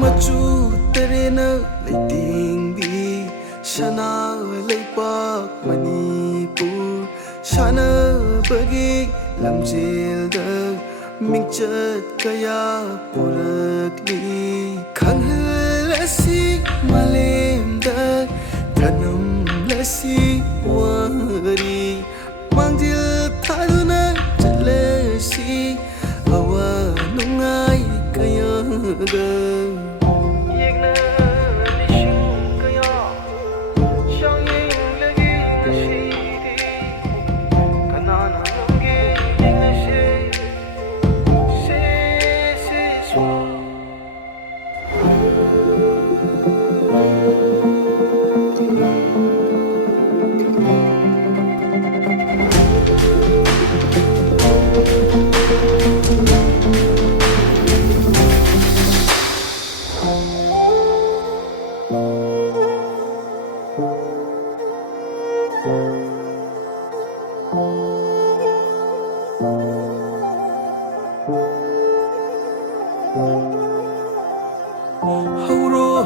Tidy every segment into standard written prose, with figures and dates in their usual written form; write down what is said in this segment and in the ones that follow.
Machu terena leiting bi shana leipak Manipur shana bagi lamjil da mingchat kaya purakli khanghal asi malem da tanam lasi wari mangjil thaduna chalasi awa nungai kaya ga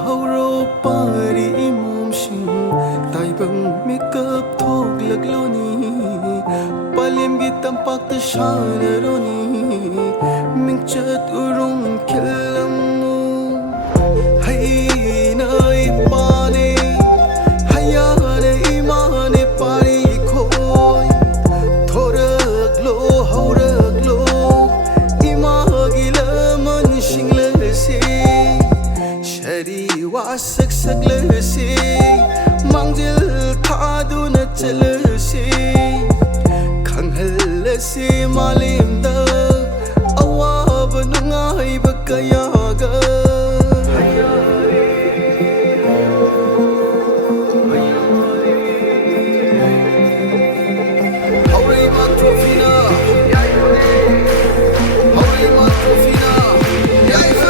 Hauro pari imum sing taibang makeup thok lagloni palem gi tampak ta shana roni mingchat urung khelamu hai nai pane haya ne imane pari khoi thorak lo haurak lo imagila man singla se shari wa sak sak le se mangjil thaduna chal se khanghal se mali